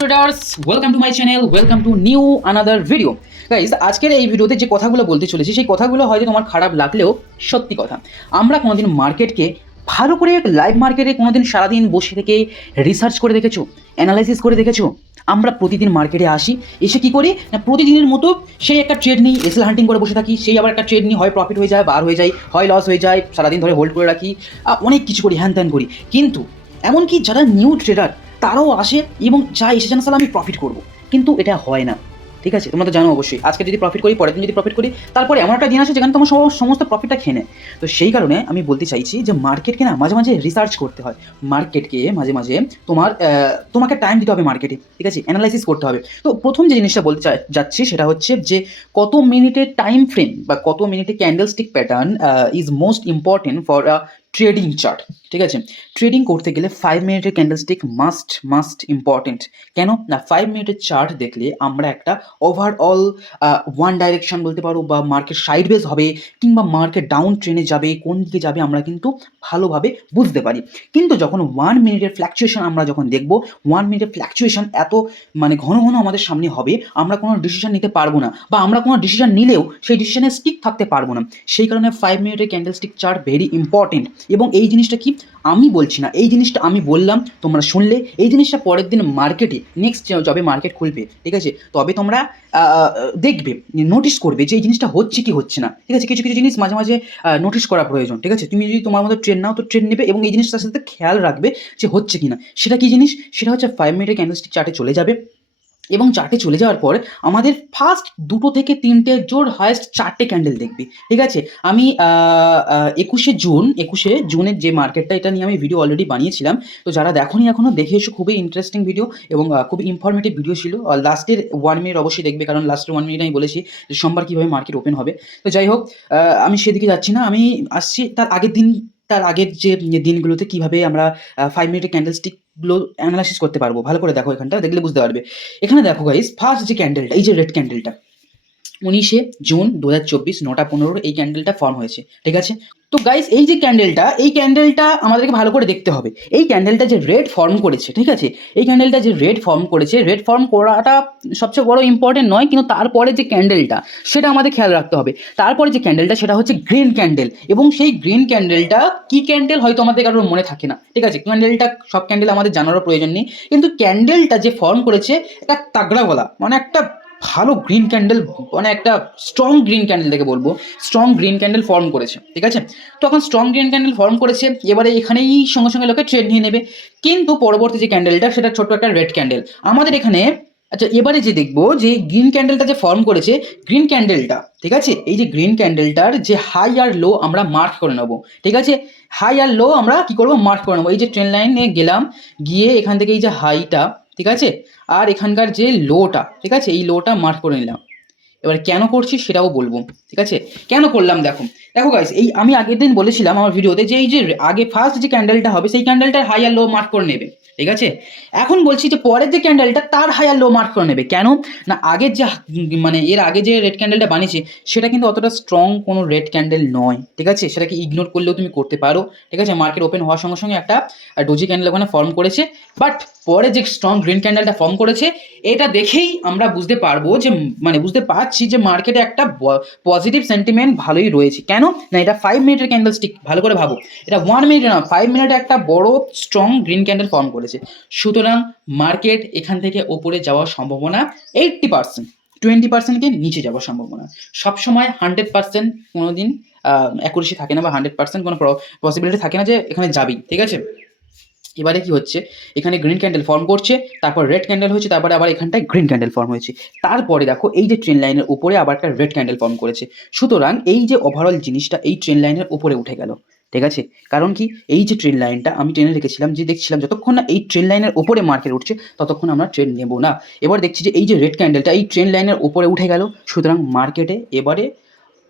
Traders, welcome to my channel, welcome to new another video. Guys, আজকের এই ভিডিওতে যে কথাগুলো বলতে চলেছি সেই কথাগুলো হয়তো তোমার খারাপ লাগলেও সত্যি কথা। আমরা কোনোদিন মার্কেটকে ভালো করে লাইভ মার্কেটে কোনোদিন সারাদিন বসে থেকে রিসার্চ করে দেখেছো, অ্যানালাইসিস করে দেখেছো? আমরা প্রতিদিন মার্কেটে আসি, এসে কী করি না, প্রতিদিনের মতো সেই একটা ট্রেড নিই, এসএল হান্টিং করে বসে থাকি, সেই আবার একটা ট্রেড নিই, হয় প্রফিট হয়ে যায়, বার হয়ে যায়, হয় লস হয়ে যায়, সারাদিন ধরে হোল্ড করে রাখি, অনেক কিছু করি, হ্যান ত্যান করি। কিন্তু এমনকি যারা নিউ ট্রেডার তারাও আসে এবং যা এসে জানা সালা আমি প্রফিট করবো, কিন্তু এটা হয় না। ঠিক আছে, তোমরা তো জানো অবশ্যই, আজকে যদি প্রফিট করি, পরের দিন যদি প্রফিট করি, তারপরে এমন একটা দিন আসে যেখানে তোমার সমস্ত প্রফিটটা খেয়ে নেয়। তো সেই কারণে আমি বলতে চাইছি যে মার্কেটকে না মাঝে মাঝে রিসার্চ করতে হয়, মার্কেটকে মাঝে মাঝে তোমাকে টাইম দিতে হবে মার্কেটে, ঠিক আছে, অ্যানালাইসিস করতে হবে। তো প্রথম যে জিনিসটা বলতে যাচ্ছি সেটা হচ্ছে যে কত মিনিটের টাইম ফ্রেম বা কত মিনিটের candlestick pattern is most important for a trading chart. ঠিক আছে, ট্রেডিং করতে গেলে 5 মিনিটের ক্যান্ডেলস্টিক মাস্ট ইম্পর্টেন্ট। কেন না, 5 মিনিটের চার্ট দেখলে আমরা একটা ওভারঅল ওয়ান ডাইরেকশন বলতে পারো, বা মার্কেট সাইডওয়েজ হবে কিংবা মার্কেট ডাউন ট্রেনে যাবে, কোন দিকে যাবে আমরা কিন্তু ভালোভাবে বুঝতে পারি। কিন্তু যখন 1 মিনিটের ফ্ল্যাকচুয়েশন আমরা যখন দেখব, 1 মিনিটের ফ্ল্যাকচুয়েশন এত মানে ঘন ঘন আমাদের সামনে হবে, আমরা কোনো ডিসিশন নিতে পারবো না, বা আমরা কোনো ডিসিশন নিলেও সেই ডিসিশনে স্টিক থাকতে পারবো না। সেই কারণে 5 মিনিটের ক্যান্ডেলস্টিক চার্ট ভেরি ইম্পর্টেন্ট। এবং এই জিনিসটা কি আমি বলছি না, এই জিনিসটা আমি বললাম, তোমরা শুনলে। এই জিনিসটা পরের দিন মার্কেটে নেক্সট যবে মার্কেট খুলবে, ঠিক আছে, তবে তোমরা দেখবে, নোটিস করবে যে এই জিনিসটা হচ্ছে কি হচ্ছে না। ঠিক আছে, কিছু কিছু জিনিস মাঝে মাঝে নোটিস করা প্রয়োজন। ঠিক আছে, তুমি যদি তোমার মতো ট্রেন নাও তো ট্রেন নেবে, এবং এই জিনিসটার সাথে খেয়াল রাখবে যে হচ্ছে কি না। সেটা কি জিনিস? সেটা হচ্ছে 5 মিনিটের ক্যান্ডেলস্টিক চার্টে চলে যাবে, এবং চার্টে চলে যাওয়ার পর আমাদের ফার্স্ট 2 থেকে 3টে জোর হায়েস্ট 4টে ক্যান্ডেল দেখবি। ঠিক আছে, আমি 21শে জুনের যে মার্কেটটা, এটা নিয়ে আমি ভিডিও অলরেডি বানিয়েছিলাম। তো যারা দেখোনি এখনও, দেখে এসো, খুবই ইন্টারেস্টিং ভিডিও এবং খুবই ইনফরমেটিভ ভিডিও ছিল। লাস্টের 1 মিনিট অবশ্যই দেখবে, কারণ লাস্টের 1 মিনিট আমি বলেছি যে সোমবার কীভাবে মার্কেট ওপেন হবে। তো যাই হোক, আমি সেদিকে যাচ্ছি না, আমি আসছি তার আগের দিন, তার আগের যে দিনগুলোতে কীভাবে আমরা 5 মিনিটের ক্যান্ডেলস্টিকগুলো অ্যানালাইসিস করতে পারবো। ভালো করে দেখো, এখানটা দেখলে বুঝতে পারবে। এখানে দেখো গাইস, ফার্স্ট যে ক্যান্ডেলটা, এই যে রেড ক্যান্ডেলটা, 19শে জুন 2024 9টা 15 এই ক্যান্ডেলটা ফর্ম হয়েছে। ঠিক আছে, তো গাইস এই ক্যান্ডেলটা আমাদেরকে ভালো করে দেখতে হবে। এই ক্যান্ডেলটা যে রেড ফর্ম করেছে, ঠিক আছে, এই ক্যান্ডেলটা যে রেড ফর্ম করেছে, রেড ফর্ম করাটা সবচেয়ে বড় ইম্পর্টেন্ট নয়, কিন্তু তারপরে যে ক্যান্ডেলটা সেটা আমাদের খেয়াল রাখতে হবে। তারপরে যে ক্যান্ডেলটা সেটা হচ্ছে গ্রিন ক্যান্ডেল, এবং সেই গ্রিন ক্যান্ডেলটা কি ক্যান্ডেল হয়তো আমাদের কারোর মনে থাকে না। ঠিক আছে, ক্যান্ডেলটা, সব ক্যান্ডেল আমাদের জানারও প্রয়োজন নেই, কিন্তু ক্যান্ডেলটা যে ফর্ম করেছে একটা তাগড়া গলা, মানে একটা ভালো গ্রিন ক্যান্ডেল, মানে একটা স্ট্রং গ্রিন ক্যান্ডেল থেকে বলবো, স্ট্রং গ্রিন ক্যান্ডেল ফর্ম করেছে। ঠিক আছে, তখন স্ট্রং গ্রিন ক্যান্ডেল ফর্ম করেছে, এবারে এখানেই সঙ্গে সঙ্গে লোকে ট্রেড নিয়ে নেবে। কিন্তু পরবর্তী যে ক্যান্ডেলটা সেটা ছোট্ট একটা রেড ক্যান্ডেল আমাদের এখানে। আচ্ছা, এবারে যে দেখবো যে গ্রিন ক্যান্ডেলটা যে ফর্ম করেছে, গ্রিন ক্যান্ডেলটা, ঠিক আছে, এই যে গ্রিন ক্যান্ডেলটার যে হাই আর লো আমরা মার্ক করে নেবো। ঠিক আছে, হাই আর লো আমরা কি করবো, মার্ক করে নেবো। এই যে ট্রেন লাইনে গেলাম, গিয়ে এখান থেকে এই যে হাইটা, ঠিক আছে, আর এখানকার যে লোটা, ঠিক আছে, এই লোটা মার্ক করে নিলাম। এবার কেন করছি সেটাও বলবো। ঠিক আছে, কেন করলাম দেখো, দেখো গাইস, এই আমি আগের দিন বলেছিলাম আমার ভিডিওতে যে এই যে আগে ফার্স্ট যে ক্যান্ডেলটা হবে সেই ক্যান্ডেলটার হাই আর লো মার্ক করে নেবে। ঠিক আছে, এখন বলছি যে পরের যে ক্যান্ডেলটা তার হাই আর লো মার্ক করে নেবে। কেন না, আগের যে মানে এর আগে যে রেড ক্যান্ডেলটা বানিয়েছে সেটা কিন্তু অতটা স্ট্রং কোনো রেড ক্যান্ডেল নয়। ঠিক আছে, সেটাকে ইগনোর করলেও তুমি করতে পারো। ঠিক আছে, মার্কেট ওপেন হওয়ার সঙ্গে সঙ্গে একটা ডোজি ক্যান্ডেল ওখানে ফর্ম করেছে, বাট পরে যে স্ট্রং গ্রিন ক্যান্ডেলটা ফর্ম করেছে, এটা দেখেই আমরা বুঝতে পারবো যে, মানে বুঝতে পারছি যে মার্কেটে একটা পজিটিভ সেন্টিমেন্ট ভালোই রয়েছে। কেন না, এটা 5 মিনিটের ক্যান্ডেলস্টিক, ভালো করে ভাবো, এটা 1 মিনিটে না, 5 মিনিটে একটা বড় স্ট্রং গ্রিন ক্যান্ডেল ফর্ম করেছে। সুতরাং মার্কেট এখান থেকে ওপরে যাওয়ার সম্ভাবনা 80%, 20%কে নিচে যাওয়ার সম্ভাবনা। সবসময় 100% কোনো দিন অ্যাকুরেসি থাকে না, বা 100% কোনো পসিবিলিটি থাকে না যে এখানে যাবি। ঠিক আছে, এবারে কি হচ্ছে, এখানে গ্রিন ক্যান্ডেল ফর্ম করছে, তারপর রেড ক্যান্ডেল হচ্ছে, তারপরে আবার এখানটায় গ্রিন ক্যান্ডেল ফর্ম হয়েছে, তারপরে দেখো এই যে ট্রেন লাইনের উপরে আবার একটা রেড ক্যান্ডেল ফর্ম করেছে। সুতরাং এই যে ওভারঅল জিনিসটা এই ট্রেন লাইনের উপরে উঠে গেল। ঠিক আছে, কারণ কি, এই যে ট্রেন লাইনটা আমি ট্রেনে রেখেছিলাম, যে দেখছিলাম যতক্ষণ না এই ট্রেন লাইনের উপরে মার্কেট উঠছে ততক্ষণ আমরা ট্রেন নেব না। এবার দেখছি যে এই যে রেড ক্যান্ডেলটা এই ট্রেন লাইনের উপরে উঠে গেল, সুতরাং মার্কেটে এবারে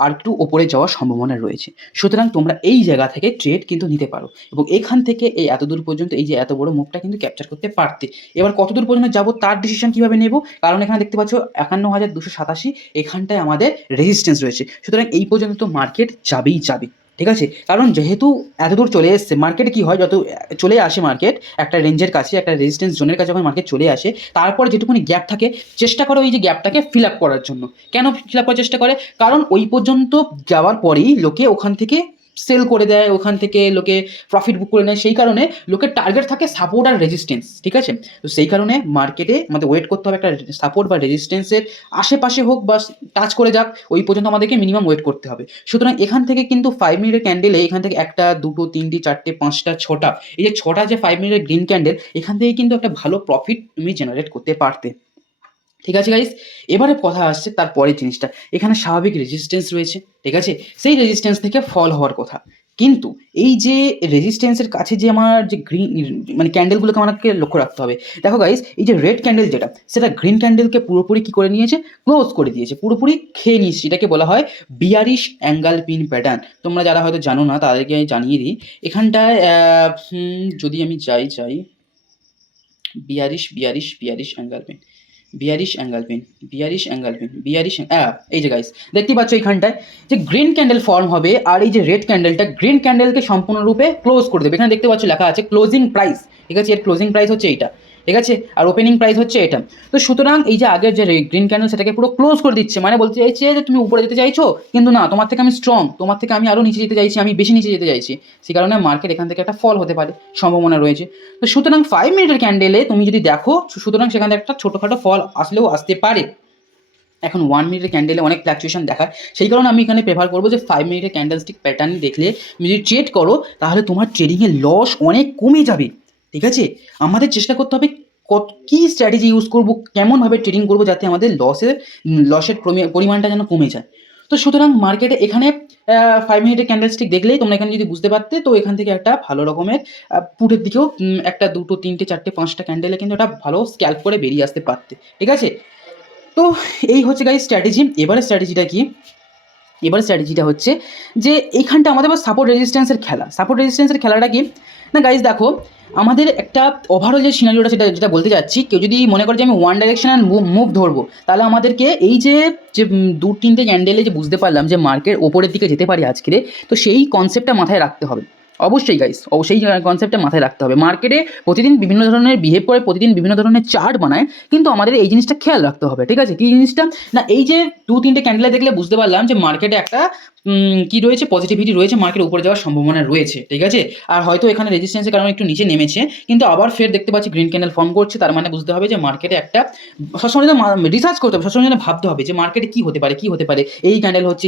আর একটু ওপরে যাওয়ার সম্ভাবনা রয়েছে। সুতরাং তোমরা এই জায়গা থেকে ট্রেড কিন্তু নিতে পারো, এবং এখান থেকে এই এত দূর পর্যন্ত এই যে এত বড় মুভটা কিন্তু ক্যাপচার করতে পারতে। এবার কত দূর পর্যন্ত যাবো তার ডিসিশন কীভাবে নেব, কারণ এখানে দেখতে পাচ্ছ 51,287 এখানটায় আমাদের রেজিস্ট্যান্স রয়েছে। সুতরাং এই পর্যন্ত তো মার্কেট যাবেই যাবে। ঠিক আছে? কারণ যেহেতু এতদূর চলে এসছে, মার্কেটে কী হয়, যত চলে আসে মার্কেট একটা রেঞ্জের কাছে, একটা রেজিস্ট্যান্স জোনের কাছে যখন মার্কেট চলে আসে, তারপর যেটুকুনি গ্যাপ থাকে চেষ্টা করে ওই যে গ্যাপটাকে ফিল আপ করার জন্য। কেন ফিল আপ করার চেষ্টা করে? কারণ ওই পর্যন্ত যাওয়ার পরেই লোকে ওখান থেকে সেল করে দেয়, ওখান থেকে লোকে প্রফিট বুক করে নেয়। সেই কারণে লোকের টার্গেট থাকে সাপোর্ট আর রেজিস্ট্যান্স, ঠিক আছে? তো সেই কারণে মার্কেটে আমাদের ওয়েট করতে হবে একটা সাপোর্ট বা রেজিস্ট্যান্সের আশেপাশে হোক বা টাচ করে যাক, ওই পর্যন্ত আমাদেরকে মিনিমাম ওয়েট করতে হবে। সুতরাং এখান থেকে কিন্তু 5 মিনিটের ক্যান্ডেলে এখান থেকে 1টা, 2টো, 3টে, 4টে, 5টা, 6টা, এই যে 6টা যে 5 মিনিটের গ্রিন ক্যান্ডেল, এখান থেকে কিন্তু একটা ভালো প্রফিট তুমি জেনারেট করতে পারতে। ঠিক আছে গাইস? এবারে কথা আসছে তার পরের জিনিসটা। এখানে স্বাভাবিক রেজিস্ট্যান্স রয়েছে, ঠিক আছে? সেই রেজিস্ট্যান্স থেকে ফল হওয়ার কথা। কিন্তু এই যে রেজিস্ট্যান্সের কাছে যে আমার যে গ্রিন মানে ক্যান্ডেলগুলোকে আমাকে লক্ষ্য রাখতে হবে। দেখো গাইস, এই যে রেড ক্যান্ডেল যেটা, সেটা গ্রিন ক্যান্ডেলকে পুরোপুরি কি করে নিয়েছে? ক্লোজ করে দিয়েছে। পুরোপুরি খেয়ে নিয়েছে। এটাকে বলা হয় বিয়ারিশ অ্যাঙ্গেল পিন প্যাটার্ন। তোমরা যারা হয়তো জানো না তাদেরকে আমি জানিয়ে দিই। এখানটায় যদি আমি যাই বিয়ারিশ অ্যাঙ্গেল পিন। এই যে গাইস দেখতেই পাচ্ছ এইখানটায় যে গ্রিন ক্যান্ডেল ফর্ম হবে, আর এই যে রেড ক্যান্ডেলটা গ্রিন ক্যান্ডেলকে সম্পূর্ণরূপে ক্লোজ করে দেবে। এখানে দেখতে পাচ্ছ লেখা আছে ক্লোজিং প্রাইস, ঠিক আছে? এর ক্লোজিং প্রাইস হচ্ছে এইটা, ঠিক আছে? আর ওপেনিং প্রাইস হচ্ছে এটা। তো সুতরাং এই যে আগের যে গ্রিন ক্যান্ডেল সেটাকে পুরো ক্লোজ করে দিচ্ছে, মানে বলতে চাইছে যে তুমি উপরে যেতে চাইছো, কিন্তু না, তোমার থেকে আমি স্ট্রং, তোমার থেকে আমি আরও নিচে যেতে চাইছি, আমি বেশি নিচে যেতে চাইছি। সেই কারণে মার্কেট এখান থেকে একটা ফল হতে পারে, সম্ভাবনা রয়েছে। তো সুতরাং 5 মিনিটের ক্যান্ডেলে তুমি যদি দেখো, সুতরাং সেখানে একটা ছোটোখাটো ফল আসলেও আসতে পারে। এখন 1 মিনিটের ক্যান্ডেলে অনেক ফ্ল্যাকচুয়েশন দেখায়, সেই কারণে আমি এখানে প্রেফার করবো যে 5 মিনিটের ক্যান্ডেলস্টিক প্যাটার্ন দেখলে তুমি যদি ট্রেড করো, তাহলে তোমার ট্রেডিংয়ের লস অনেক কমে যাবে, ঠিক আছে? আমাদের চেষ্টা করতে হবে কী স্ট্র্যাটেজি ইউজ করবো, কেমনভাবে ট্রেডিং করবো, যাতে আমাদের লসের পরিমাণটা যেন কমে যায়। তো সুতরাং মার্কেটে এখানে 5 মিনিটের ক্যান্ডেলস্টিক দেখলেই তোমরা এখানে যদি বুঝতে পারতে, তো এখান থেকে একটা ভালো রকমের পুটের দিকেও 1টা, 2টো, 3টে, 4টে, 5টা ক্যান্ডেলে কিন্তু একটা ভালো স্ক্যাল্প করে বেরিয়ে আসতে পারতে, ঠিক আছে? তো এই হচ্ছে গাইস স্ট্র্যাটেজি। এবারে স্ট্র্যাটেজিটা কি? এবারে স্ট্র্যাটেজিটা হচ্ছে যে এইখানটা আমাদের আবার সাপোর্ট রেজিস্ট্যান্সের খেলা। সাপোর্ট রেজিস্ট্যান্সের খেলাটা কি না গাইস, দেখো আমাদের একটা ওভারঅল যে সিনারিওটা সেটা যেটা বলতে যাচ্ছি, কেউ যদি মনে করে যে আমি ওয়ান ডাইরেকশনাল মুভ ধরবো, তাহলে আমাদেরকে এই যে যে 2-3টে ক্যান্ডেলে যে বুঝতে পারলাম যে মার্কেট ওপরের দিকে যেতে পারে আজকে, তো সেই কনসেপ্টটা মাথায় রাখতে হবে। অবশ্যই গাইস, অবশ্যই কনসেপ্টটা মাথায় রাখতে হবে। মার্কেটে প্রতিদিন বিভিন্ন ধরনের বিহেভ করে, প্রতিদিন বিভিন্ন ধরনের চার্ট বানায়, কিন্তু আমাদের এই জিনিসটা খেয়াল রাখতে হবে, ঠিক আছে? কী জিনিসটা না, এই যে 2-3টে ক্যান্ডেলে দেখলে বুঝতে পারলাম যে মার্কেটে একটা কী রয়েছে, পজিটিভিটি রয়েছে, মার্কেট উপরে যাওয়ার সম্ভাবনা রয়েছে, ঠিক আছে? আর হয়তো এখানে রেজিস্ট্যান্সের কারণে একটু নিচে নেমেছে, কিন্তু আবার ফের দেখতে পাচ্ছি গ্রিন ক্যান্ডেল ফর্ম করছে। তার মানে বুঝতে হবে যে মার্কেটে একটা সবসময় রিসার্চ করতে হবে, সবসময় ভাবতে হবে যে মার্কেটে কী হতে পারে, কী হতে পারে, এই ক্যান্ডেল হচ্ছে,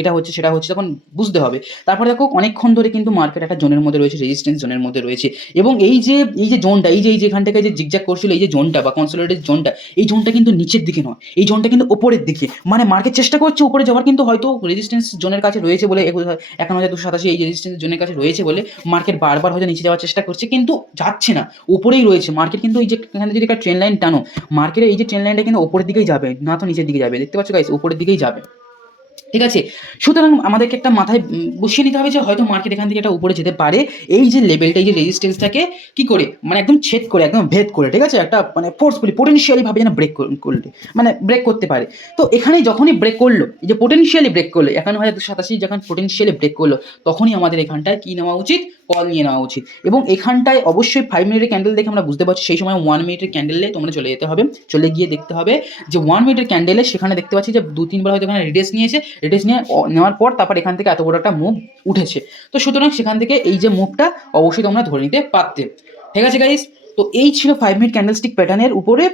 এটা হচ্ছে, সেটা হচ্ছে, তখন বুঝতে হবে। তারপরে দেখো অনেকক্ষণ ধরে কিন্তু মার্কেট একটা জোনের মধ্যে রয়েছে, রেজিস্ট্যান্স জোনের মধ্যে রয়েছে, এবং এই যে জোনটা, এই যে এখান থেকে যে জিগজ্যাগ করছিল, এই যে জোনটা বা কনসোলিডেটেড জোনটা, এই জোনটা কিন্তু নিচের দিকে নয়, এই জোনটা কিন্তু ওপরের দিকে। মানে মার্কেট চেষ্টা করছে উপরে যাওয়ার, কিন্তু হয়তো রেজিস্ট্যান্স জোনের কাছে রয়েছে বলে 11,287 এই রেজিস্ট্যান্স জোনের কাছে রয়েছে বলে মার্কেট বারবার হয়তো নিচে যাওয়ার চেষ্টা করছে, কিন্তু যাচ্ছে না, উপরেই রয়েছে মার্কেট। কিন্তু এই যে এখানে যদি একটা ট্রেন লাইন টানো, মার্কেটের এই যে ট্রেন লাইনটা কিন্তু ওপরের দিকেই যাবে, না তো নিচের দিকে যাবে। দেখতে পাচ্ছ গাইস, উপরের দিকেই যাবে, ঠিক আছে? সুতরাং আমাদেরকে একটা মাথায় বসিয়ে নিতে হবে যে হয়তো মার্কেট এখান থেকে একটা উপরে যেতে পারে, এই যে লেভেলটা, এই যে রেজিস্ট্যান্সটাকে কী করে, মানে একদম ছেদ করে, একদম ভেদ করে, ঠিক আছে? একটা মানে ফোর্সফুলি পোটেনশিয়ালিভাবে যেন ব্রেক করলে, মানে ব্রেক করতে পারে। তো এখানে যখনই ব্রেক করলো, এই যে পোটেনশিয়ালি ব্রেক করলো, 51,287 যখন পোটেনশিয়ালি ব্রেক করলো, তখনই আমাদের এখানটায় কী নেওয়া উচিত? কল নিয়ে নেওয়া উচিত। এবং এখানটায় অবশ্যই 5 মিনিটের ক্যান্ডেল দেখে আমরা বুঝতে পারছি, সেই সময় 1 মিনিটের ক্যান্ডেলে তোমরা চলে যেতে হবে, চলে গিয়ে দেখতে হবে যে 1 মিনিটের ক্যান্ডেলে সেখানে দেখতে পাচ্ছি যে 2-3বার হয়তো এখানে রিটেস্ট নিয়েছে, রিটেস্ট নেওয়ার পর তারপর এখান থেকে এত বড় একটা মুভ উঠেছে। তো সুতরাং সেখান থেকে এই যে মুভটা অবশ্যই তোমরা ধরে নিতে পারতে, ঠিক আছে গাইস? তো এই ছিল 5 মিনিট ক্যান্ডেলস্টিক প্যাটার্নের উপরে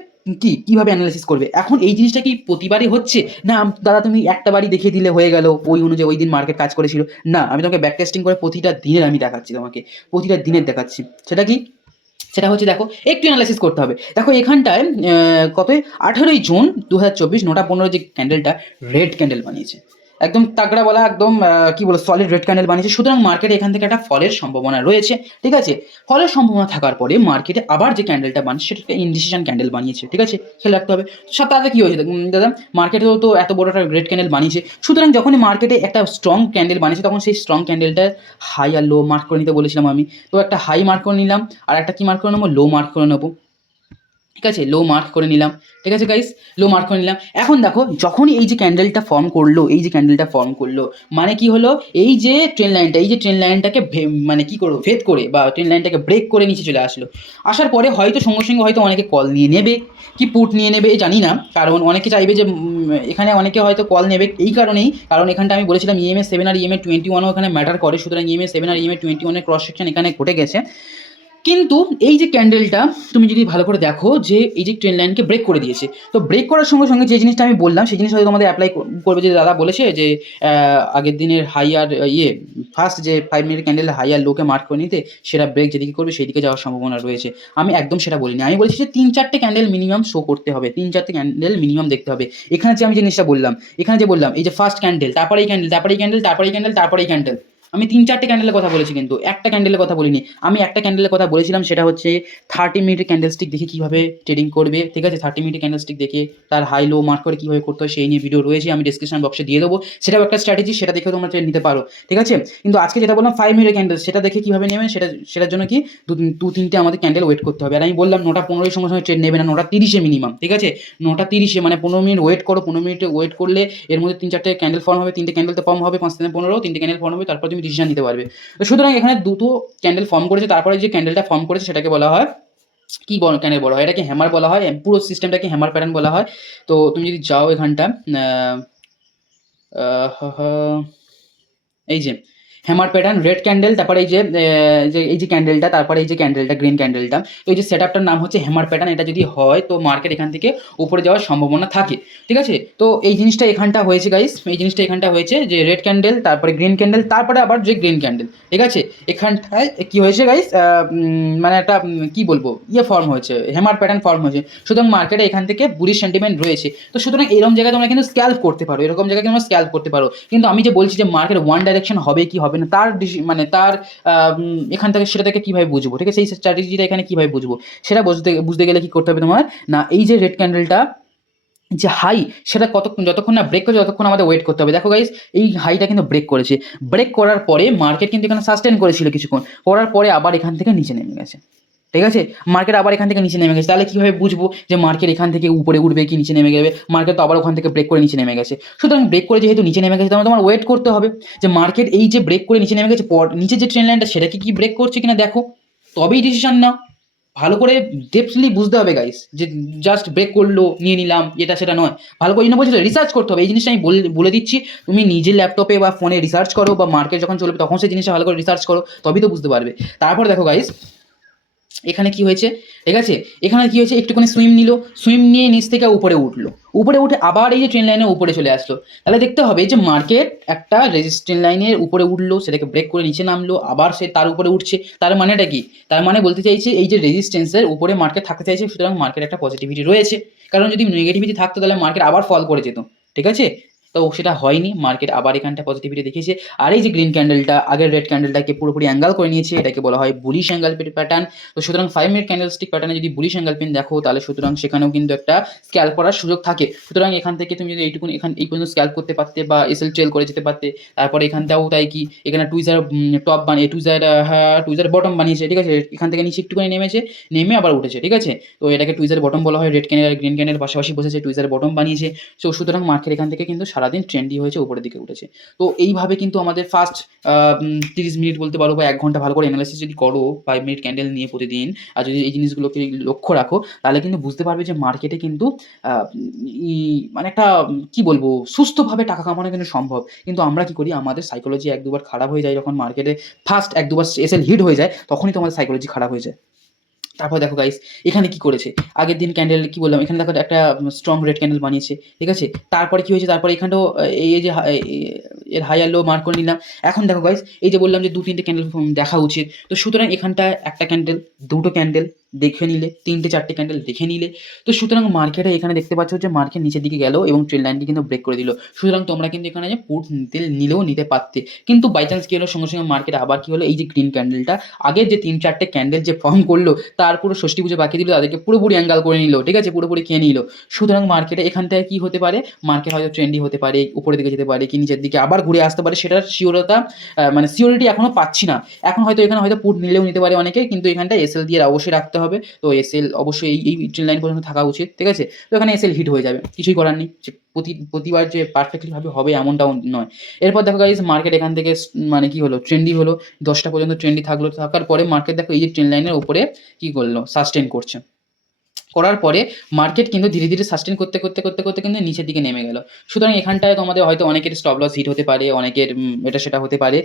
কীভাবে অ্যানালাইসিস করবে। এখন এই জিনিসটা কি প্রতিবারই হচ্ছে না? দাদা তুমি একটা বারই দেখিয়ে দিলে হয়ে গেল, ওই অনুযায়ী ওই দিন মার্কেট কাজ করেছিল? না, আমি তোমাকে ব্যাক টেস্টিং করে প্রতিটা দিনের আমি দেখাচ্ছি, তোমাকে প্রতিটা দিনের দেখাচ্ছি। সেটা কি? সেটা হচ্ছে দেখো একটু অ্যানালাইসিস করতে হবে। দেখো এখানটায় কত 18ই জুন 2024 9টা 15 যে ক্যান্ডেলটা রেড ক্যান্ডেল বানিয়েছে, একদম তাগড়া বলা, একদম কী বলো, সলিড রেড ক্যান্ডেল বানিয়েছে। সুতরাং মার্কেটে এখান থেকে একটা ফলের সম্ভাবনা রয়েছে, ঠিক আছে? ফলের সম্ভাবনা থাকার পরে মার্কেটে আবার যে ক্যান্ডেলটা বানিয়েছে সেটাকে ইনডিসিশন ক্যান্ডেল বানিয়েছে, ঠিক আছে? খেয়াল রাখতে হবে। তাতে কী হয়েছে দাদা, মার্কেটেও তো এত বড় একটা রেড ক্যান্ডেল বানিয়েছে, সুতরাং যখনই মার্কেটে একটা স্ট্রং ক্যান্ডেল বানিয়েছে, তখন সেই স্ট্রং ক্যান্ডেলটা হাই আর লো মার্ক করে নিতে বলেছিলাম আমি। তো একটা হাই মার্ক করে নিলাম, আর একটা কী মার্ক করে নেবো? লো মার্ক করে নেবো। ঠিক আছে, লো মার্ক করে নিলাম। ঠিক আছে গাইস, লো মার্ক করে নিলাম। এখন দেখো যখনই এই যে ক্যান্ডেলটা ফর্ম করলো, এই যে ক্যান্ডেলটা ফর্ম করলো, মানে কি হলো, এই যে ট্রেন লাইনটা, এই যে ট্রেন লাইনটাকে মানে কি করবো, ভেদ করে বা ট্রেন লাইনটাকে ব্রেক করে নিচে চলে আসলো। আসার পরে হয়তো সঙ্গে সঙ্গে হয়তো অনেকে কল নিয়ে নেবে, কি পুট নিয়ে নেবে জানি না, কারণ অনেকে চাইবে যে এখানে অনেকে হয়তো কল নেবে এই কারণেই, কারণ এখানটা আমি বলেছিলাম ইএমএ 7 আর ইএমএ 21ও এখানে ম্যাটার করে, সুতরাং ইএমএ 7 আর ইএমএ 21 এর ক্রস সেকশন এখানে ঘটে গেছে। কিন্তু এই যে ক্যান্ডেলটা তুমি যদি ভালো করে দেখো যে এই যে ট্রেন লাইনকে ব্রেক করে দিয়েছে, তো ব্রেক করার সঙ্গে সঙ্গে যে জিনিসটা আমি বললাম সেই জিনিস হয়তো তোমাদের অ্যাপ্লাই করবে, যে দাদা বলেছে যে আগের দিনের হাই আর ফার্স্ট যে 5 মিনিট ক্যান্ডেল হাই আর লোকে মার্ক করে নিতে, সেটা ব্রেক যেদিকে করবে সেই দিকে যাওয়ার সম্ভাবনা রয়েছে। আমি একদম সেটা বলিনি, আমি বলেছি যে 3-4টে ক্যান্ডেল মিনিমাম শো করতে হবে, 3-4টে ক্যান্ডেল মিনিমাম দেখতে হবে। এখানে যে আমি জিনিসটা বললাম, এখানে যে বললাম এই যে ফার্স্ট ক্যান্ডেল, তারপরে এই ক্যান্ডেল, তারপরে এই ক্যান্ডেল, তারপরে এই ক্যান্ডেল, তারপরে এই ক্যান্ডেল, আমি 3-4টে ক্যান্ডেলের কথা বলেছি, কিন্তু একটা ক্যান্ডেলের কথা বলিনি। আমি একটা ক্যান্ডেলের কথা বলেছিলাম, সেটা হচ্ছে 30 মিনিটের ক্যান্ডেলস্টিক দেখে কীভাবে ট্রেডিং করবে। ঠিক আছে, 30 মিনিটের ক্যান্ডেলস্টিক দেখে তার হাই লো মার্ক করে কীভাবে করতে হয় সেই নিয়ে ভিডিও রয়েছে, আমি ডিসক্রিপশন বক্সে দিয়ে দেবো। সেটাও একটা স্ট্র্যাটেজি, সেটা দেখে তোমরা ট্রেড নিতে পারো। ঠিক আছে, কিন্তু আজকে যেটা বললাম 5 মিনিটের ক্যান্ডেল, সেটা দেখে কীভাবে নেবেন, সেটার জন্য কি 2-3টে আমাদের ক্যান্ডেল ওয়েট করতে হবে। আর আমি বললাম 9টা 15-এর সঙ্গে সঙ্গে ট্রেড নেবে না, 9টা 30-এ মিনিমাম। ঠিক আছে, 9টা 30-এ মানে 15 মিনিট ওয়েট করো, 15 মিনিটে ওয়েট করলে এর মধ্যে 3-4টে ক্যান্ডেল ফর্ম হবে, 3টে ক্যান্ডেল তো ফর্ম হবে, 5-15, 3টে ক্যান্ডেল ফর্ম হবে, তারপর তুমি ডিসিশন নিতে পারবে। তো সুতরাং এখানে দুটো ক্যান্ডেল ফর্ম করেছে, তারপরে যে ক্যান্ডেলটা ফর্ম করেছে সেটাকে বলা হয় কি ক্যান্ডেল বলা হয়, এটাকে হ্যামার বলা হয়, পুরো সিস্টেমটাকে হ্যামার প্যাটার্ন বলা হয়। তো তুমি যদি যাও এখানটা এই যে হ্যামার প্যাটার্ন, রেড ক্যান্ডেল, তারপরে এই যে ক্যান্ডেলটা, তারপরে এই যে ক্যান্ডেলটা গ্রিন ক্যান্ডেলটা, তো এই যে সেটআপটার নাম হচ্ছে হ্যামার প্যাটার্ন। এটা যদি হয় তো মার্কেট এখান থেকে উপরে যাওয়ার সম্ভাবনা থাকে। ঠিক আছে, তো এই জিনিসটা এখানটা হয়েছে গাইস, এই জিনিসটা এখানটা হয়েছে যে রেড ক্যান্ডেল, তারপরে গ্রিন ক্যান্ডেল, তারপরে আবার যে গ্রিন ক্যান্ডেল। ঠিক আছে, এখানটায় কি হয়েছে গাইস, মানে একটা কি বলবো ফর্ম হয়েছে, হ্যামার প্যাটার্ন ফর্ম হয়েছে। সুতরাং মার্কেটে এখান থেকে বুলিশ সেন্টিমেন্ট রয়েছে। তো সুতরাং এরকম জায়গায় তোমরা কিন্তু স্ক্যাল্প করতে পারো, এরকম জায়গায় তোমরা স্ক্যাল্প করতে পারো। কিন্তু আমি যে বলছি যে মার্কেট ওয়ান ডাইরেকশন হবে কি হবে না, তার মানে তার এখান থেকে সেটা থেকে কীভাবে বুঝবো, ঠিক আছে, এই স্ট্র্যাটেজিটা এখানে কীভাবে বুঝবো, সেটা বুঝতে গেলে কী করতে হবে তোমার, না এই যে রেড ক্যান্ডেলটা যে হাই, সেটা যতক্ষণ না ব্রেক করেছে ততক্ষণ আমাদের ওয়েট করতে হবে। দেখো গাইস, এই হাইটা কিন্তু ব্রেক করেছে, ব্রেক করার পরে মার্কেট কিন্তু এখানে সাস্টেন করেছিল কিছুক্ষণ, করার পরে আবার এখান থেকে নিচে নেমে গেছে। ঠিক আছে, মার্কেট আবার এখান থেকে নিচে নেমে গেছে, তাহলে কীভাবে বুঝবো যে মার্কেট এখান থেকে উপরে উঠবে কি নিচে নেমে যাবে? মার্কেট তো আবার ওখান থেকে ব্রেক করে নিচে নেমে গেছে। সুতরাং ব্রেক করে যেহেতু নিচে নেমে গেছে, তাহলে তোমার ওয়েট করতে হবে যে মার্কেট এই যে ব্রেক করে নিচে নেমে গেছে, নিচে যে ট্রেন লাইনটা সেটাকে কি ব্রেক করছে কিনা দেখো, তবেই ডিসিশন নাও। ভালো করে ডেপথলি বুঝতে হবে গাইস, যে জাস্ট ব্রেক করলো নিয়ে নিলাম এটা সেটা নয়, ভালো করে বলছি তো রিসার্চ করতে হবে। এই জিনিসটা আমি বলে দিচ্ছি, তুমি নিজের ল্যাপটপে বা ফোনে রিসার্চ করো, বা মার্কেট যখন চলবে তখন সেই জিনিসটা ভালো করে রিসার্চ করো, তবেই তো বুঝতে পারবে। তারপর দেখো গাইস, এখানে কি হয়েছে, ঠিক আছে, এখানে কি হয়েছে, একটুখানি সুইম নিল, সুইম নিয়ে নিচ থেকে উপরে উঠলো, উপরে উঠে আবার এই যে ট্রেন লাইনের উপরে চলে আসলো। তাহলে দেখতে হবে যে মার্কেট একটা রেজিস্ট্যান্স লাইনের উপরে উঠলো, সেটাকে ব্রেক করে নিচে নামলো, আবার সে তার উপরে উঠছে। তার মানেটা কি? তার মানে বলতে চাইছে এই যে রেজিস্ট্যান্সের উপরে মার্কেট থাকতে চাইছে, সুতরাং মার্কেট একটা পজিটিভিটি রয়েছে। কারণ যদি নেগেটিভিটি থাকতো তাহলে মার্কেট আবার ফল করে যেত। ঠিক আছে, তো সেটা হয়নি, মার্কেট আবার এখানটা পজিটিভিটি দেখিয়েছে। আর এই যে গ্রিন ক্যান্ডেলটা, আগের রেড ক্যান্ডেলটাকে পুরোপুরি অ্যাঙ্গেল করে নিয়েছে, এটাকে বলা হয় বুলিশ অ্যাঙ্গেল প্যাটার্ন। তো সুতরাং 5 মিনিট ক্যান্ডেলস্টিক প্যাটার্নে যদি বুলিশ অ্যাঙ্গেল পেন দেখো, তাহলে সুতরাং সেখানেও কিন্তু একটা স্ক্যাল্প করার সুযোগ থাকে। সুতরাং এখান থেকে তুমি যদি এইটুকুন এই পর্যন্ত স্ক্যাল্প করতে পারতে বা এসএল ট্রেল করে যেতে পারতে, তারপরে এখানটাও তাই কি, এখানে টুইজার টপ বানিয়ে টুইজার বটম বানিয়েছে। ঠিক আছে, এখান থেকে নিচে একটুখানি নেমেছে, নেমে আবার উঠেছে। ঠিক আছে, তো এটাকে টুইজার বটম বলা হয়, রেড ক্যান্ডেল আর গ্রিন ক্যান্ডেল পাশাপাশি বসেছে, টুইজার বটম বানিয়েছে। তো সুতরাং মার্কেট এখান থেকে কিন্তু সারাদিন ট্রেন্ডি হয়েছে, উপরের দিকে উঠেছে। তো এইভাবে কিন্তু আমাদের ফার্স্ট 30 মিনিট বলতে পারো বা 1 ঘন্টা ভালো করে অ্যানালাইসিস যদি করো 5 মিনিট ক্যান্ডেল নিয়ে প্রতিদিন, আর যদি এই জিনিসগুলোকে লক্ষ্য রাখো, তাহলে কিন্তু বুঝতে পারবে যে মার্কেটে কিন্তু মানে একটা কি বলবো, সুস্থভাবে টাকা কামানো কিন্তু সম্ভব। কিন্তু আমরা কি করি, আমাদের সাইকোলজি 1-2বার খারাপ হয়ে যায়, যখন মার্কেটে ফার্স্ট 1-2বার এসএল হিট হয়ে যায়, তখনই তো আমাদের সাইকোলজি খারাপ হয়ে যায়। তারপর দেখো গাইস, এখানে কি করেছে, আগের দিন ক্যান্ডেল কি বললাম, এখানে দেখো একটা স্ট্রং রেড ক্যান্ডেল বানিয়েছে। ঠিক আছে, তারপরে কি হয়েছে, তারপরে এখানেও এই যে এর হাই আর লো মার্ক করে নিলাম। এখন দেখো গাইস, এই যে বললাম যে 2-3টে ক্যান্ডেল দেখা উচিত, তো সুতরাং এখানটা একটা ক্যান্ডেল, দুটো ক্যান্ডেল দেখে নিলে, 3টে 4টে ক্যান্ডেল দেখে নিলে, তো সুতরাং মার্কেটে এখানে দেখতে পাচ্ছ যে মার্কেট নিচের দিকে গেল এবং ট্রেন লাইনটি কিন্তু ব্রেক করে দিল। সুতরাং তোমরা কিন্তু এখানে যে পুট নিলেও নিতে পারতে, কিন্তু বাই চান্স কি হলো, সঙ্গে সঙ্গে মার্কেট আবার কি হলো, এই যে গ্রিন ক্যান্ডেলটা আগের যে 3-4টে ক্যান্ডেল যে ফর্ম করলো, তার পুরো ষষ্ঠী পুজো বাকি দিল, তাদেরকে পুরোপুরি অ্যাঙ্গাল করে নিল। ঠিক আছে, পুরোপুরি খেয়ে নিল। সুতরাং মার্কেটে এখান থেকে কী হতে পারে, মার্কেট হয়তো ট্রেন্ডি হতে পারে, উপরের দিকে যেতে পারে, কি নিচের দিকে আবার ঘুরে আসতে পারে, সেটার শিওরতা মানে সিওরিটি এখনও পাচ্ছি না। এখন হয়তো এখানে হয়তো পুট নিলেও নিতে পারে অনেকে, কিন্তু এখানটা এসএল দিয়ে অবশ্যই রাখতে রাখতে হবে। তো এসএল অবশ্যই এই ট্রেন লাইন পর্যন্ত থাকা উচিত, ঠিক আছে? তো এখানে এসএল হিট হয়ে যাবে, কিছুই করার নেই। যে প্রতিবার যে পারফেক্টলি ভাবে হবে এমনটাও নয়। এরপর দেখো গাইস মার্কেট এখান থেকে মানে কি হলো, ট্রেন্ডি হলো, 10টা পর্যন্ত ট্রেন্ডি থাকলো, থাকার পরে মার্কেট দেখো এই যে ট্রেন লাইনের উপরে কি করলো, সাস্টেন করছে। করার পরে মার্কেট কিন্তু ধীরে ধীরে সাস্টেন করতে করতে করতে করতে কিন্তু নিচের দিকে নেমে গেল। সুতরাং এখানটায় তোমাদের হয়তো অনেকের স্টপ লস হিট হতে পারে, অনেকের এটা সেটা হতে পারে,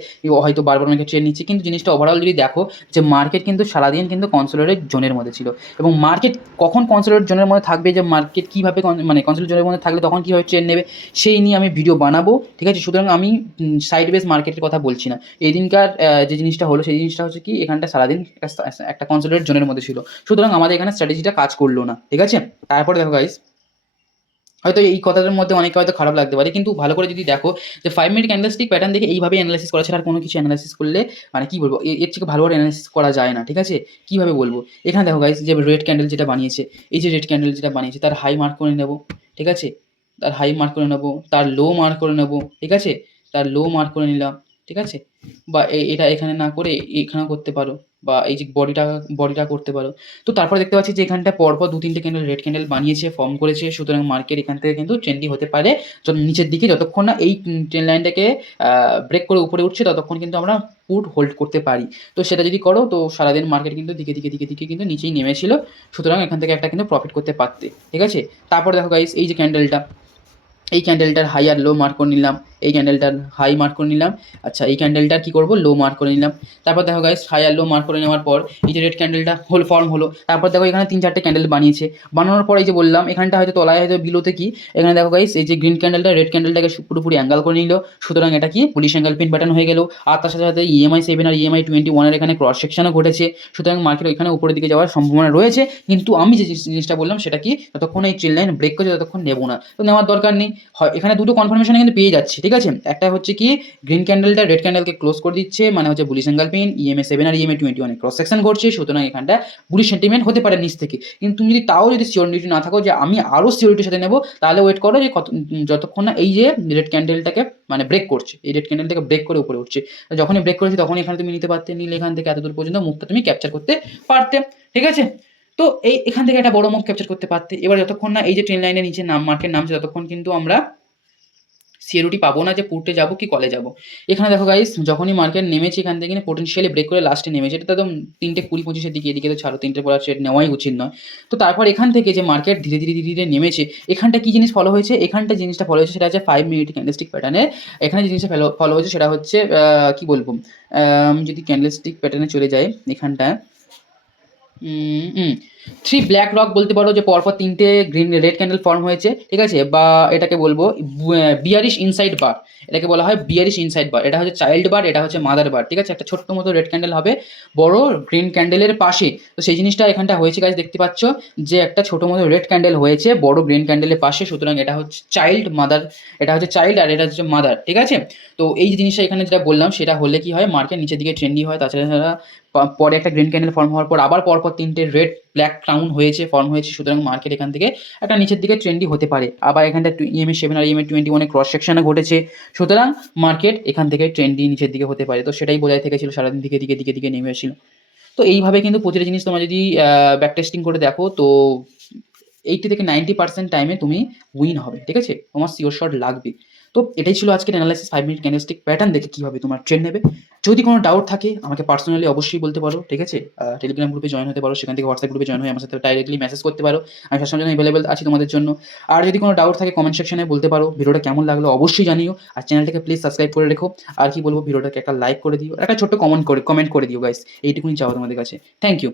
হয়তো বারবার অনেকে ট্রেড নিচ্ছে, কিন্তু জিনিসটা ওভারঅল যদি দেখো যে মার্কেট কিন্তু সারাদিন কিন্তু কনসোলিডেট জোনের মধ্যে ছিল। এবং মার্কেট কখন কনসোলিডেট জোনের মধ্যে থাকবে, যে মার্কেট কীভাবে মানে কনসোলিডেট জোনের মধ্যে থাকলে তখন কীভাবে ট্রেড নেবে, সেই নিয়ে আমি ভিডিও বানাবো, ঠিক আছে? সুতরাং আমি সাইড বেস মার্কেটের কথা বলছি না। এই দিনকার যে জিনিসটা হলো সেই জিনিসটা হচ্ছে কি, এখানটা সারাদিন একটা কনসোলিডেট জোনের মধ্যে ছিল, সুতরাং আমাদের এখানে স্ট্র্যাটেজিটা কাজ করলো না, ঠিক আছে? তারপরে দেখো গাইস, হয়তো এই কথাটার মধ্যে অনেকে হয়তো খারাপ লাগতে পারে, কিন্তু ভালো করে যদি দেখো যে 5 মিনিট ক্যান্ডেলস্টিক প্যাটার্ন দেখে এইভাবে অ্যানালাইসিস করা ছাড়া আর কোনো কিছু অ্যানালাইসিস করলে মানে কি বলবো, এর থেকে ভালোভাবে অ্যানালাইসিস করা যায় না, ঠিক আছে? কীভাবে বলবো, এখানে দেখো গাইস যে রেড ক্যান্ডেল যেটা বানিয়েছে, এই যে রেড ক্যান্ডেল যেটা বানিয়েছে তার হাই মার্ক করে নেব, ঠিক আছে? তার হাই মার্ক করে নেব, তার লো মার্ক করে নেব, ঠিক আছে? তার লো মার্ক করে নিলাম, ঠিক আছে? বা এটা এখানে না করে এখানেও করতে পারো, বা এই যে বডিটা করতে পারো। তো তারপরে দেখতে পাচ্ছি যে এখানটা পরপর 2-3টে ক্যান্ডেল রেড ক্যান্ডেল বানিয়েছে, ফর্ম করেছে, সুতরাং মার্কেট এখান থেকে কিন্তু ট্রেন্ডি হতে পারে নিচের দিকে, যতক্ষণ না এই ট্রেন্ড লাইনটাকে ব্রেক করে উপরে উঠছে ততক্ষণ কিন্তু আমরা পুট হোল্ড করতে পারি। তো সেটা যদি করো তো সারাদিন মার্কেট কিন্তু দিকে দিকে দিকে দিকে কিন্তু নিচেই নেমেছিল, সুতরাং এখান থেকে একটা কিন্তু প্রফিট করতে পারতে, ঠিক আছে? তারপর দেখো গাইস এই যে ক্যান্ডেলটা, এই ক্যান্ডেলটার হাই আর লো মার্ক করে নিলাম, এই ক্যান্ডেলটার হাই মার্ক করে নিলাম, আচ্ছা এই ক্যান্ডেলটার কী করবো, লো মার্ক করে নিলাম। তারপর দেখো গাইস হাই আর লো মার্ক করে নেওয়ার পর এই যে রেড ক্যান্ডেলটা ফর্ম হলো, তারপর দেখো এখানে 3-4টে ক্যান্ডেল বানিয়েছে, বানানোর পর এই যে বললাম এখানটা হয়তো তলায় হয়তো বিলোতে কি, এখানে দেখো গাইস এই যে গ্রিন ক্যান্ডেলটা রেড ক্যান্ডেলটাকে পুরোপুরি অ্যাঙ্গেল করে নিল, সুতরাং এটা কি বুলিশ অ্যাঙ্গেল পিন প্যাটার্ন হয়ে গেল। আর তার সাথে সাথে EMI 7 আর EMI 21 এখানে ক্রস সেকশনও ঘটেছে, সুতরাং মার্কেট ওইখানে উপরের দিকে যাওয়ার সম্ভাবনা রয়েছে। কিন্তু আমি যে জিনিসটা বললাম সেটা কি, যতক্ষণ এই ট্রেন লাইন ব্রেক করছে ততক্ষণ নেবো না, তো নেওয়ার দরকার নেই। হয় এখানে দুটো কনফার্মেশন কিন্তু পেয়ে যাচ্ছি, ঠিক আছে? একটা হচ্ছে কি গ্রিন ক্যান্ডেলটা রেড ক্যান্ডেলকে ক্লোজ করে দিচ্ছে, মানে হচ্ছে বুলিশ অ্যাঙ্গেল পিন, EMI 7 আর EMI 21 ক্রস সেকশন ঘটছে, সুতরাং এখানটা বুলিশ সেন্টিমেন্ট হতে পারে নিচ থেকে। কিন্তু তুমি যদি তাও যদি সিওরিটি না থাকো যে আমি আরও সিওরিটির সাথে নেবো, তাহলে ওয়েট করো যে যতক্ষণ না এই যে রেড ক্যান্ডেলটাকে মানে ব্রেক করছে, এই রেড ক্যান্ডেলটাকে ব্রেক করে উপরে উঠছে, যখনই ব্রেক করেছে তখনই এখানে তুমি নিতে পারতে, নিলে এখান থেকে এতদূর পর্যন্ত মুখটা তুমি ক্যাপচার করতে পারতে, ঠিক আছে? তো এখান থেকে একটা বড় মুখ ক্যাপচার করতে পারতে। এবার যতক্ষণ না এই যে ট্রেন লাইনের নিচে মার্কেট নামছে ততক্ষণ কিন্তু আমরা সিওরিটি পাবো না যে পুটে যাবো কি কলে যাবো। এখানে দেখো গাইস যখনই মার্কেট নেমেছে এখান থেকে পোটেনশিয়ালি ব্রেক করে লাস্টে নেমেছে, এটা তো একদম 3:20-25 দিকে, এদিকে তো ছাড়ো 3টে পর ট্রেড নেওয়াই উচিত নয়। তো তারপর এখান থেকে যে মার্কেট ধীরে ধীরে ধীরে ধীরে নেমেছে, এখানটা কি জিনিস ফলো হয়েছে, এখানটা জিনিসটা ফলো হয়েছে সেটা হচ্ছে 5 মিনিট ক্যান্ডেলস্টিক প্যাটার্নের। এখানে যে জিনিসটা ফলো হয়েছে সেটা হচ্ছে কি বলবো, যদি ক্যান্ডেলস্টিক প্যাটার্নে চলে যায় এখানটায়, 3 ব্ল্যাক রক বলতে পারো, যে পরপর 3টে রেড ক্যান্ডেল ফর্ম হয়েছে, ঠিক আছে? বা এটাকে বলবো বিয়ারিশ ইনসাইড বার, এটাকে বলা হয় বিয়ারিশ ইনসাইড বার। এটা হচ্ছে চাইল্ড বার, এটা হচ্ছে মাদার বার, ঠিক আছে? একটা ছোট্ট মতো রেড ক্যান্ডেল হবে বড় গ্রিন ক্যান্ডেলের পাশে, তো সেই জিনিসটা এখানটা হয়েছে গাইস, দেখতে পাচ্ছ যে একটা ছোটো মতো রেড ক্যান্ডেল হয়েছে বড় গ্রিন ক্যান্ডেলের পাশে, সুতরাং এটা হচ্ছে চাইল্ড মাদার, এটা হচ্ছে চাইল্ড আর এটা হচ্ছে মাদার, ঠিক আছে? তো এই যে জিনিসটা এখানে যেটা বললাম সেটা হলে কি হয়, মার্কেট নিচের দিকে ট্রেন্ডি হয়। তাছাড়া পরে একটা গ্রিন ক্যান্ডেল ফর্ম হওয়ার পর আবার পরপর 3টে রেড ব্ল্যাক ক্রাউন ফর্ম হয়েছে, সুতরাং মার্কেট এখান থেকে একটা নিচের দিকে ট্রেন্ডি হতে পারে। আবার এখানটা EMI 7 আর EMI 21 ক্রস সেকশনে ঘটেছে, সুতরাং মার্কেট এখান থেকে ট্রেন্ডি নিচের দিকে হতে পারে। তো সেটাই বোঝাই থেকেছিল, সারাদিন দিকে দিকে দিকে দিকে নেমে আসছিল। তো এইভাবে কিন্তু প্রতিটা জিনিস তোমরা যদি ব্যাক টেস্টিং করে দেখো তো 80-90% টাইমে তুমি উইন হবে, ঠিক আছে? তোমার সিওর শট লাগবে। তো এটাই ছিল আজকের অ্যানালাইসিস 5 মিনিট ক্যান্ডেলস্টিক প্যাটার্ন দেখে কীভাবে তোমার ট্রেন্ড নেবে। যদি কোনো ডাউট থাকে আমাকে পার্সোনালি অবশ্যই বলতে পারো, ঠিক আছে? টেলিগ্রাম গ্রুপে জয়েন হতে পারো, সেখান থেকে হোয়াটসঅ্যাপ গ্রুপে জয়েন হয়ে আমার সাথে ডাইরেক্টলি মেসেজ করতে পারো, আমি সবসময় জন্য অ্যাভেলেবল আছি তোমাদের জন্য। আর যদি কোনো ডাউট থাকে কমেন্ট সেকশনে বলতে পারো। ভিডিওটা কেমন লাগলো অবশ্যই জানিও, আর চ্যানেলটাকে প্লিজ সাবস্ক্রাইব করে রেখো। আর কি বলবো, ভিডিওটাকে একটা লাইক করে দিও, একটা ছোট্ট কমেন্ট করে দিও গাইস, এইটুকুনি চাও তোমাদের কাছে। Thank you.